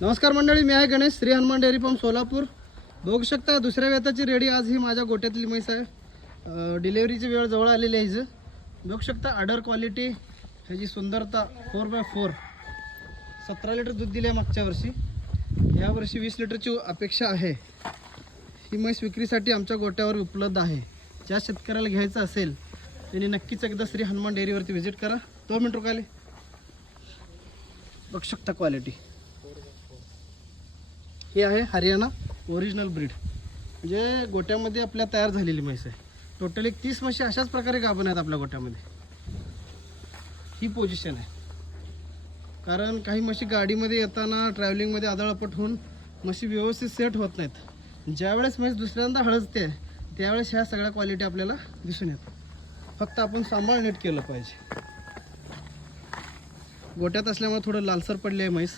नमस्कार मंडळी, मी आहे गणेश, श्री हनुमान डेअरी फार्म सोलापूर. बघू शकता दुसऱ्या वेताची रेडी आज ही माझ्या गोट्यातली म्हैस आहे. डिलेवरीची वेळ जवळ आलेली आहे. हिचं बघू शकता अडर क्वालिटी, ह्याची सुंदरता 4x4. 17 लिटर दूध दिले मागच्या वर्षी. यावर्षी 20 लिटरची अपेक्षा आहे. ही म्हैस विक्रीसाठी आमच्या गोट्यावर उपलब्ध आहे. ज्या शेतकऱ्याला घ्यायचं असेल त्यांनी नक्कीच एकदा श्री हनुमान डेअरीवरती व्हिजिट करा. 2 मिनिट रुकाले. बघू शकता क्वालिटी हे आहे हरियाणा ओरिजिनल ब्रीड, म्हणजे गोट्यामध्ये आपल्या तयार झालेली म्हैस आहे. टोटल 30 म्हशी अशाच प्रकारे गाभण आहेत आपल्या गोट्यामध्ये. ही पोझिशन आहे, कारण काही म्हशी गाडीमध्ये येताना ट्रॅव्हलिंगमध्ये आदळपट होऊन म्हशी व्यवस्थित सेट होत नाहीत. ज्यावेळेस म्हैस दुसऱ्यांदा हळजते त्यावेळेस ह्या सगळ्या क्वालिटी आपल्याला दिसून येतात. फक्त आपण सांभाळ नीट केलं पाहिजे. गोट्यात असल्यामुळे थोडं लालसर पडले आहे म्हैस.